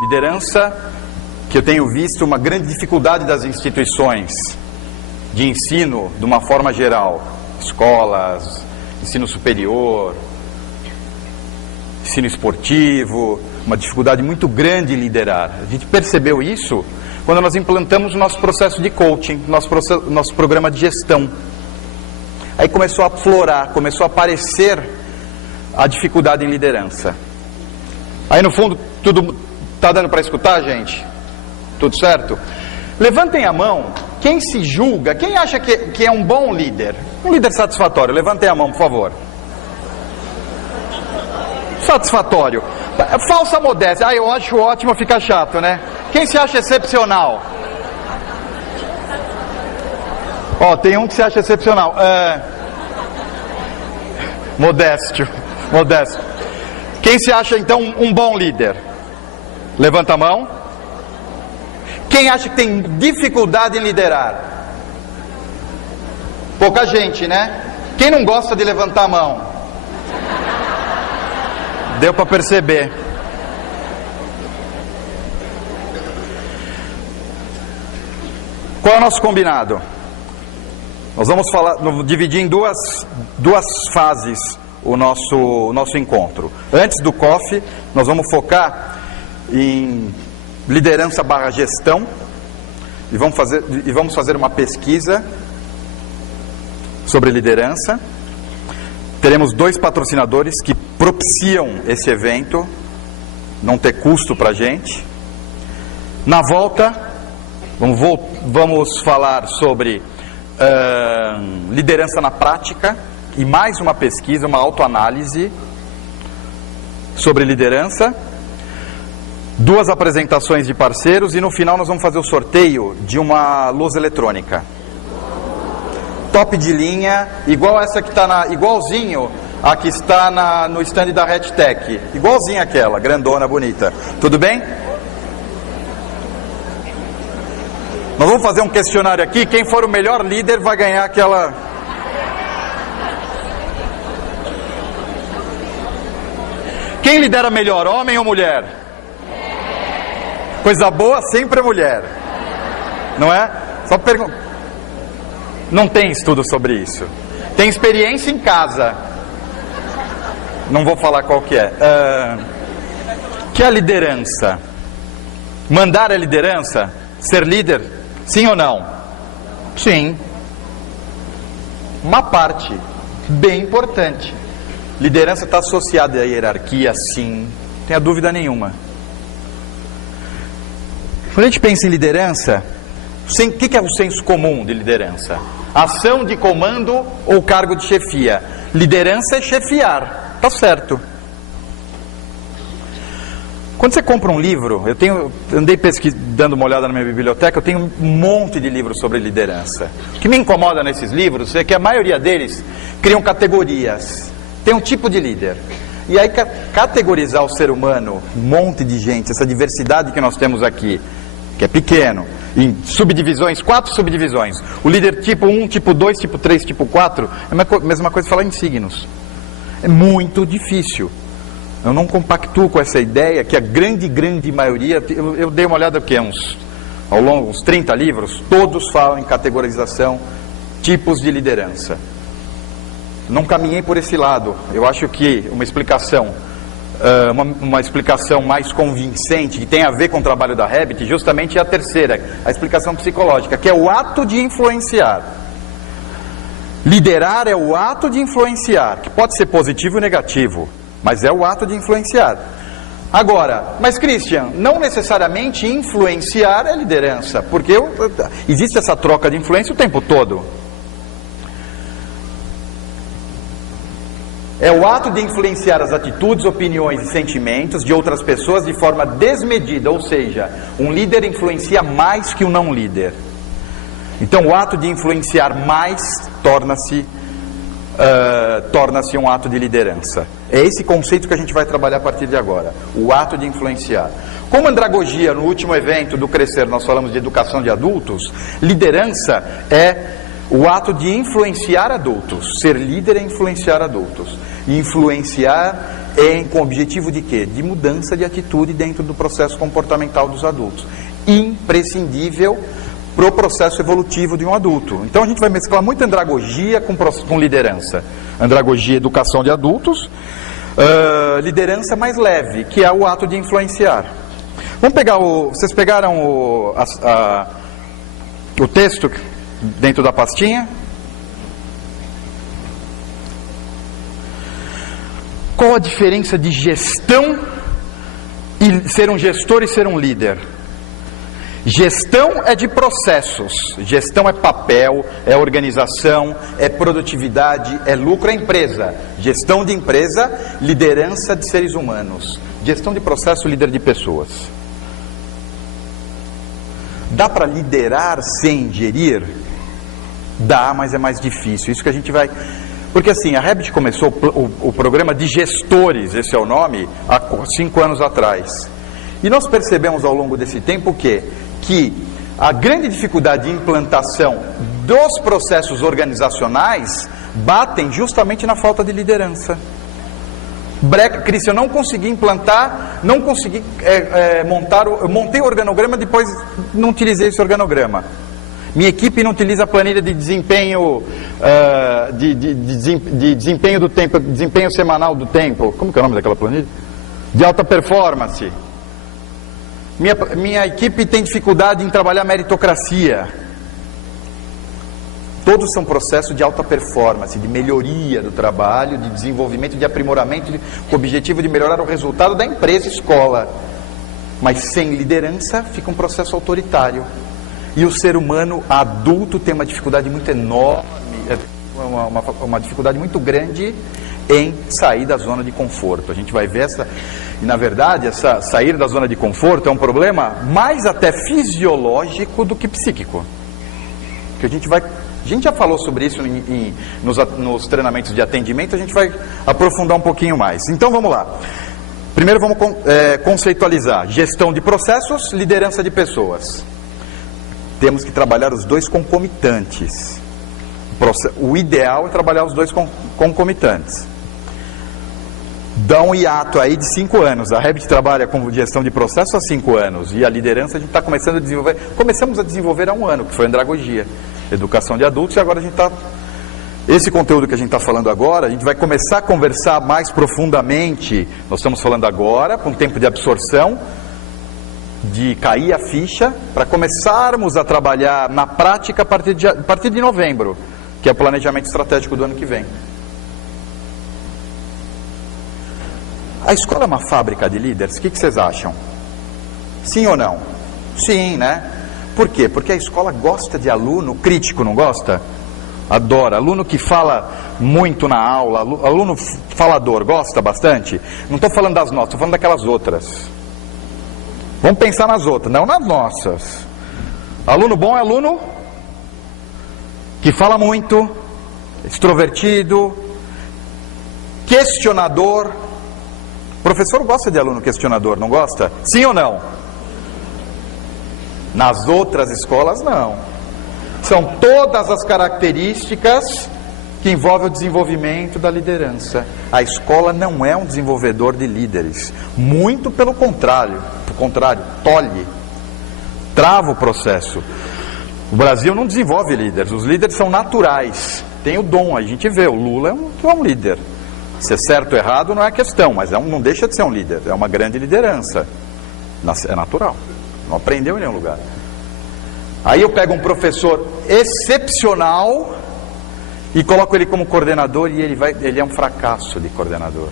Liderança, que eu tenho visto uma grande dificuldade das instituições de ensino, de uma forma geral, escolas, ensino superior, ensino esportivo, uma dificuldade muito grande em liderar. A gente percebeu isso quando nós implantamos o nosso processo de coaching, nosso programa de gestão. Aí começou a aflorar, começou a aparecer a dificuldade em liderança. Aí no fundo, tudo está dando para escutar, gente? Tudo certo? Levantem a mão, quem se julga, quem acha que é um bom líder? Um líder satisfatório, levantem a mão, por favor. Satisfatório. Falsa modéstia, eu acho ótimo, fica chato, né? Quem se acha excepcional? Tem um que se acha excepcional. Modesto. Quem se acha então um bom líder? Levanta a mão. Quem acha que tem dificuldade em liderar? Pouca gente, né? Quem não gosta de levantar a mão? Deu para perceber. Qual é o nosso combinado? Nós vamos dividir em duas fases o nosso encontro. Antes do coffee, nós vamos focar em liderança / gestão e vamos fazer uma pesquisa sobre liderança. Teremos 2 patrocinadores que propiciam esse evento, não ter custo para a gente. Na volta, vamos falar sobre liderança na prática e mais uma pesquisa, uma autoanálise sobre liderança. 2 apresentações de parceiros e no final nós vamos fazer o sorteio de uma luz eletrônica. Top de linha, igual essa que está igualzinho a que está no stand da RedTech, igualzinho aquela, grandona, bonita. Tudo bem? Nós vamos fazer um questionário aqui, quem for o melhor líder vai ganhar aquela... Quem lidera melhor, homem ou mulher? Coisa boa sempre é mulher, não é? Só pergunta. Não tem estudo sobre isso. Tem experiência em casa. Não vou falar qual que é. Que é a liderança? Mandar é liderança? Ser líder? Sim ou não? Sim. Uma parte bem importante. Liderança está associada à hierarquia, sim. Não tenha dúvida nenhuma. Quando a gente pensa em liderança, o que é o senso comum de liderança? Ação de comando ou cargo de chefia? Liderança é chefiar, tá certo. Quando você compra um livro, andei dando uma olhada na minha biblioteca, eu tenho um monte de livros sobre liderança. O que me incomoda nesses livros é que a maioria deles criam categorias. Tem um tipo de líder. E aí categorizar o ser humano, um monte de gente, essa diversidade que nós temos aqui, que é pequeno, em subdivisões, 4 subdivisões. O líder tipo 1, tipo 2, tipo 3, tipo 4, é a mesma coisa falar em signos. É muito difícil. Eu não compactuo com essa ideia que a grande maioria, eu dei uma olhada aqui, ao longo uns 30 livros, todos falam em categorização, tipos de liderança. Não caminhei por esse lado. Eu acho que uma explicação mais convincente, que tem a ver com o trabalho da Habit, justamente é a terceira, a explicação psicológica, que é o ato de influenciar. Liderar é o ato de influenciar, que pode ser positivo ou negativo, mas é o ato de influenciar. Agora, mas Christian, não necessariamente influenciar é liderança, porque existe essa troca de influência o tempo todo. É o ato de influenciar as atitudes, opiniões e sentimentos de outras pessoas de forma desmedida, ou seja, um líder influencia mais que um não líder. Então o ato de influenciar mais torna-se um ato de liderança. É esse conceito que a gente vai trabalhar a partir de agora, o ato de influenciar. Como andragogia, no último evento do Crescer, nós falamos de educação de adultos, liderança é o ato de influenciar adultos. Ser líder é influenciar adultos. Influenciar com o objetivo de quê? De mudança de atitude dentro do processo comportamental dos adultos. Imprescindível para o processo evolutivo de um adulto. Então a gente vai mesclar muito andragogia com liderança. Andragogia, educação de adultos, liderança mais leve, que é o ato de influenciar. Vamos pegar vocês pegaram o texto dentro da pastinha? Qual a diferença de gestão e ser um gestor e ser um líder? Gestão é de processos, gestão é papel, é organização, é produtividade, é lucro, é empresa. Gestão de empresa, liderança de seres humanos. Gestão de processo, líder de pessoas. Dá para liderar sem gerir? Dá, mas é mais difícil. Isso que a gente vai... Porque assim, a Habit começou o programa de gestores, esse é o nome, há 5 anos atrás. E nós percebemos ao longo desse tempo que a grande dificuldade de implantação dos processos organizacionais batem justamente na falta de liderança. Cristian, eu não consegui implantar, não consegui eu montei o organograma, depois não utilizei esse organograma. Minha equipe não utiliza a planilha de desempenho, de desempenho do tempo, desempenho semanal do tempo. Como que é o nome daquela planilha? De alta performance. Minha equipe tem dificuldade em trabalhar meritocracia. Todos são processos de alta performance, de melhoria do trabalho, de desenvolvimento, de aprimoramento, com o objetivo de melhorar o resultado da empresa escola. Mas sem liderança fica um processo autoritário. E o ser humano adulto tem uma dificuldade muito enorme, uma dificuldade muito grande em sair da zona de conforto. A gente vai ver e na verdade essa sair da zona de conforto é um problema mais até fisiológico do que psíquico. Que a gente já falou sobre isso nos treinamentos de atendimento, a gente vai aprofundar um pouquinho mais. Então vamos lá. Primeiro vamos conceitualizar gestão de processos, liderança de pessoas. Temos que trabalhar os dois concomitantes. O ideal é trabalhar os dois concomitantes. Dá um hiato aí de 5 anos. A Habit trabalha com gestão de processo há 5 anos. E a liderança a gente está começando a desenvolver. Começamos a desenvolver há 1 ano, que foi a andragogia. Educação de adultos, e agora a gente está... Esse conteúdo que a gente está falando agora, a gente vai começar a conversar mais profundamente. Nós estamos falando agora, com tempo de absorção, de cair a ficha, para começarmos a trabalhar na prática a partir de novembro, que é o planejamento estratégico do ano que vem. A escola é uma fábrica de líderes? O que vocês acham? Sim ou não? Sim, né? Por quê? Porque a escola gosta de aluno crítico, não gosta? Adora. Aluno que fala muito na aula, aluno falador, gosta bastante? Não estou falando das nossas, estou falando daquelas outras. Vamos pensar nas outras, não nas nossas. Aluno bom é aluno que fala muito, extrovertido, questionador. O professor gosta de aluno questionador, não gosta? Sim ou não? Nas outras escolas, não. São todas as características que envolvem o desenvolvimento da liderança. A escola não é um desenvolvedor de líderes. Muito pelo contrário, tolhe, trava o processo. O Brasil não desenvolve líderes. Os líderes são naturais. Tem o dom, a gente vê. O Lula é um líder. Se é certo ou errado não é questão, mas não deixa de ser um líder. É uma grande liderança. É natural. Não aprendeu em nenhum lugar. Aí eu pego um professor excepcional e coloco ele como coordenador e ele é um fracasso de coordenador.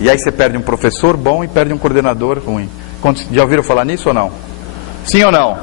E aí você perde um professor bom e perde um coordenador ruim. Já ouviram falar nisso ou não? Sim ou não?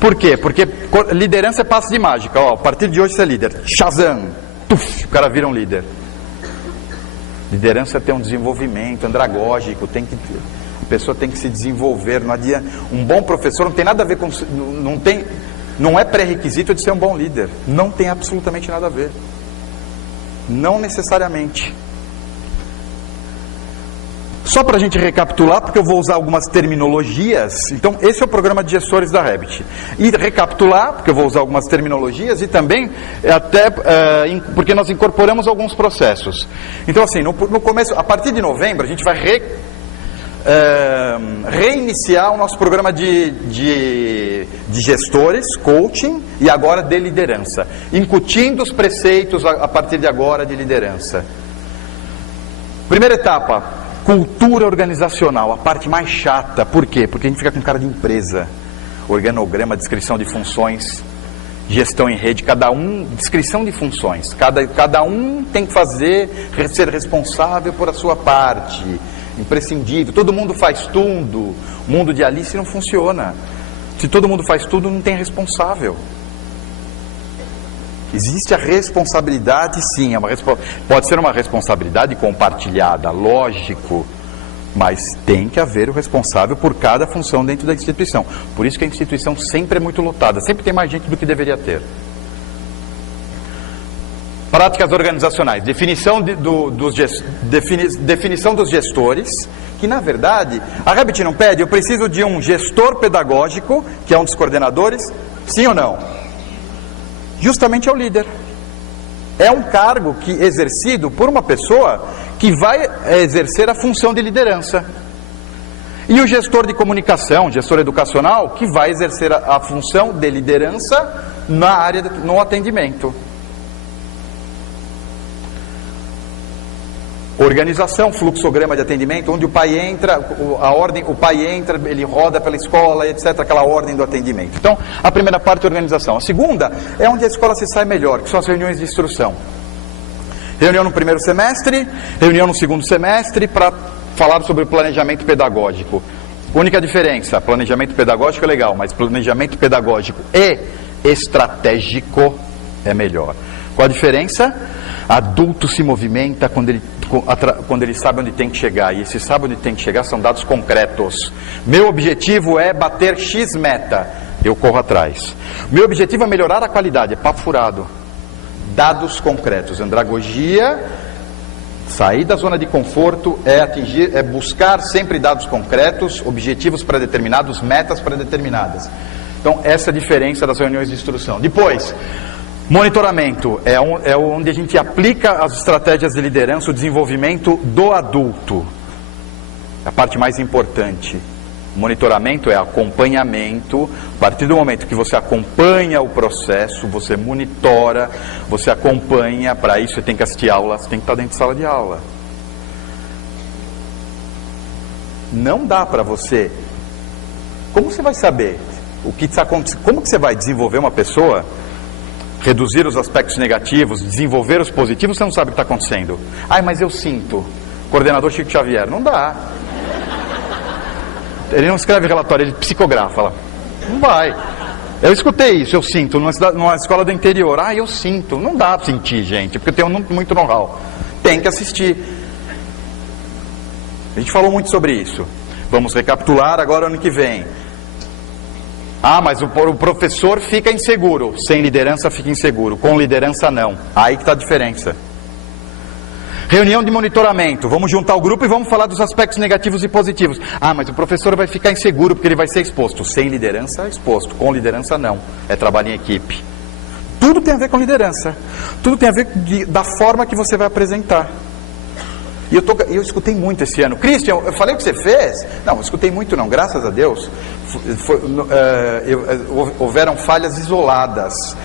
Por quê? Porque liderança é passe de mágica. Ó, a partir de hoje você é líder. Shazam! Tuf, o cara vira um líder. Liderança tem um desenvolvimento andragógico, a pessoa tem que se desenvolver. Não adianta. Um bom professor não tem nada a ver com... Não é pré-requisito de ser um bom líder. Não tem absolutamente nada a ver. Não necessariamente. Só para a gente recapitular, porque eu vou usar algumas terminologias. Então, esse é o programa de gestores da Revit. E recapitular, porque eu vou usar algumas terminologias, e também até porque nós incorporamos alguns processos. Então, assim, no começo, a partir de novembro, a gente vai reiniciar o nosso programa de gestores, coaching, e agora de liderança. Incutindo os preceitos, a partir de agora, de liderança. Primeira etapa. Cultura organizacional, a parte mais chata. Por quê? Porque a gente fica com cara de empresa. Organograma, descrição de funções, gestão em rede, descrição de funções. Cada um tem que ser responsável por a sua parte. Imprescindível. Todo mundo faz tudo. O mundo de Alice não funciona. Se todo mundo faz tudo, não tem responsável. Existe a responsabilidade, sim, pode ser uma responsabilidade compartilhada, lógico, mas tem que haver o responsável por cada função dentro da instituição. Por isso que a instituição sempre é muito lotada, sempre tem mais gente do que deveria ter. Práticas organizacionais, definição dos gestores, que na verdade, a Revit não pede, eu preciso de um gestor pedagógico, que é um dos coordenadores, sim ou não? Justamente é o líder. É um cargo exercido por uma pessoa que vai exercer a função de liderança. E o gestor de comunicação, gestor educacional, que vai exercer a função de liderança na área, no atendimento. Organização, fluxograma de atendimento, onde o pai entra, o pai entra, ele roda pela escola, etc., aquela ordem do atendimento. Então, a primeira parte é a organização. A segunda é onde a escola se sai melhor, que são as reuniões de instrução. Reunião no primeiro semestre, reunião no segundo semestre, para falar sobre o planejamento pedagógico. Única diferença, planejamento pedagógico é legal, mas planejamento pedagógico e estratégico é melhor. Qual a diferença? Adulto se movimenta quando ele sabe onde tem que chegar. E esse sabe onde tem que chegar são dados concretos. Meu objetivo é bater X meta. Eu corro atrás. Meu objetivo é melhorar a qualidade. É papo furado. Dados concretos. Andragogia, sair da zona de conforto, é buscar sempre dados concretos, objetivos pré-determinados, metas pré-determinadas. Então, essa é a diferença das reuniões de instrução. Depois, monitoramento é onde a gente aplica as estratégias de liderança, o desenvolvimento do adulto. É a parte mais importante. Monitoramento é acompanhamento. A partir do momento que você acompanha o processo, você monitora, você acompanha. Para isso você tem que assistir aula, você tem que estar dentro de sala de aula. Não dá para você. Como você vai saber o que está acontecendo? Como que você vai desenvolver uma pessoa? Reduzir os aspectos negativos, desenvolver os positivos, você não sabe o que está acontecendo. Ai, mas eu sinto. Coordenador Chico Xavier. Não dá. Ele não escreve relatório, ele psicografa lá. Não vai. Eu escutei isso, eu sinto, numa escola do interior. Ah, eu sinto. Não dá para sentir, gente, porque eu tenho muito know-how. Tem que assistir. A gente falou muito sobre isso. Vamos recapitular agora ano que vem. Ah, mas o professor fica inseguro. Sem liderança fica inseguro. Com liderança não. Aí que está a diferença. Reunião de monitoramento. Vamos juntar o grupo e vamos falar dos aspectos negativos e positivos. Ah, mas o professor vai ficar inseguro porque ele vai ser exposto. Sem liderança é exposto. Com liderança não. É trabalho em equipe. Tudo tem a ver com liderança. Tudo tem a ver da forma que você vai apresentar. E eu escutei muito esse ano. Christian, eu falei o que você fez? Não, eu escutei muito não, graças a Deus. Houveram falhas isoladas.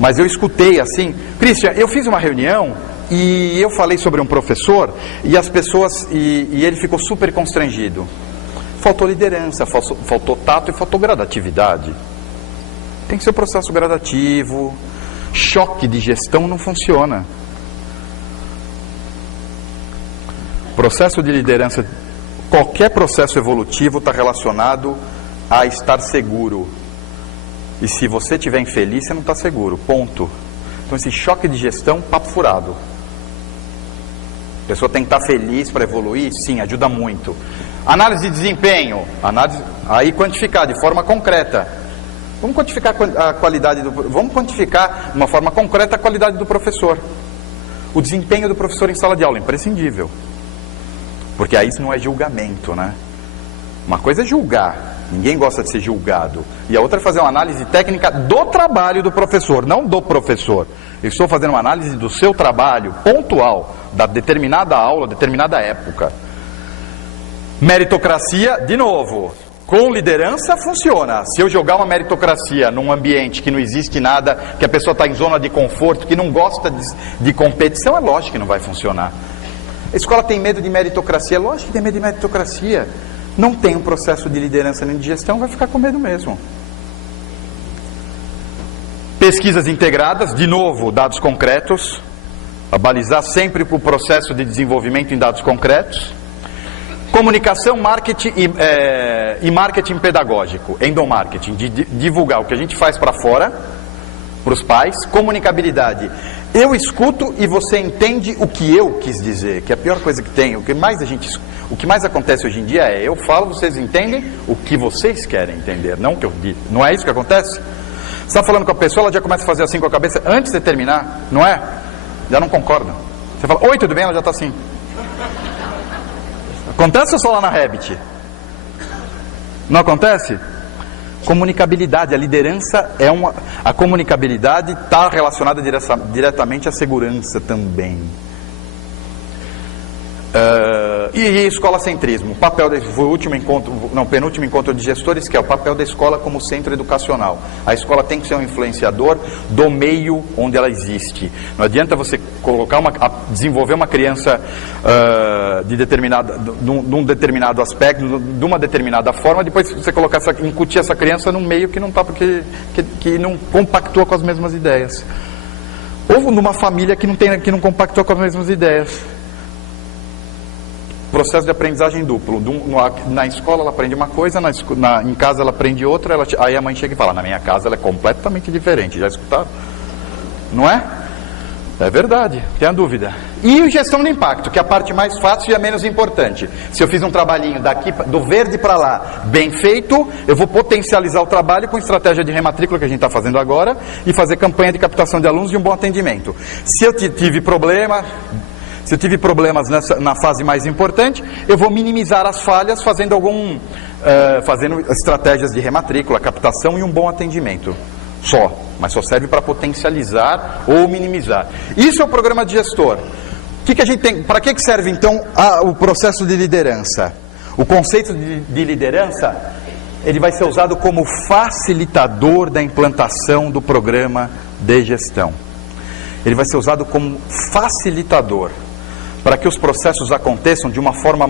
Mas eu escutei assim. Christian, eu fiz uma reunião e eu falei sobre um professor e as pessoas, e ele ficou super constrangido. Faltou liderança, faltou tato e faltou gradatividade. Tem que ser um processo gradativo. Choque de gestão não funciona. Processo de liderança, qualquer processo evolutivo está relacionado a estar seguro. E se você estiver infeliz, você não está seguro, ponto. Então esse choque de gestão, papo furado. A pessoa tem que estar feliz para evoluir? Sim, ajuda muito. Análise de desempenho, aí quantificar de forma concreta. Vamos quantificar a qualidade vamos quantificar de uma forma concreta a qualidade do professor. O desempenho do professor em sala de aula, imprescindível. Porque aí isso não é julgamento, né? Uma coisa é julgar, ninguém gosta de ser julgado. E a outra é fazer uma análise técnica do trabalho do professor, não do professor. Eu estou fazendo uma análise do seu trabalho, pontual, da determinada aula, determinada época. Meritocracia, de novo, com liderança funciona. Se eu jogar uma meritocracia num ambiente que não existe nada, que a pessoa está em zona de conforto, que não gosta de competição, é lógico que não vai funcionar. A escola tem medo de meritocracia, é lógico que tem medo de meritocracia. Não tem um processo de liderança nem de gestão, vai ficar com medo mesmo. Pesquisas integradas, de novo, dados concretos, a balizar sempre o processo de desenvolvimento em dados concretos. Comunicação, marketing e marketing pedagógico, endomarketing, de divulgar o que a gente faz para fora, para os pais. Comunicabilidade, eu escuto e você entende o que eu quis dizer, que é a pior coisa que tem. O que mais acontece hoje em dia é, eu falo, vocês entendem o que vocês querem entender, não o que eu digo. Não é isso que acontece? Você está falando com a pessoa, ela já começa a fazer assim com a cabeça antes de terminar, não é? Já não concorda. Você fala, oi, tudo bem? Ela já está assim. Acontece ou só lá na Rabbit? Não acontece? Comunicabilidade, a liderança a comunicabilidade está relacionada diretamente à segurança também. E escola-centrismo, foi o penúltimo encontro de gestores, que é o papel da escola como centro educacional. A escola tem que ser um influenciador do meio onde ela existe. Não adianta você desenvolver uma criança de um determinado aspecto, de uma determinada forma, depois você incutir essa criança num meio que não está, porque que não compactua com as mesmas ideias. Ou numa família que não compactua com as mesmas ideias. Processo de aprendizagem duplo. Na escola ela aprende uma coisa, em casa ela aprende outra, aí a mãe chega e fala, na minha casa ela é completamente diferente. Já escutaram? Não é? É verdade, tenha dúvida. E gestão de impacto, que é a parte mais fácil e a menos importante. Se eu fiz um trabalhinho do verde para lá, bem feito, eu vou potencializar o trabalho com estratégia de rematrícula que a gente está fazendo agora e fazer campanha de captação de alunos e um bom atendimento. Se eu tive problemas na fase mais importante, eu vou minimizar as falhas fazendo estratégias de rematrícula, captação e um bom atendimento. Mas só serve para potencializar ou minimizar. Isso é o programa de gestor. Que a gente tem? Para que serve então o processo de liderança? O conceito de liderança, ele vai ser usado como facilitador da implantação do programa de gestão. Ele vai ser usado como facilitador, para que os processos aconteçam de uma forma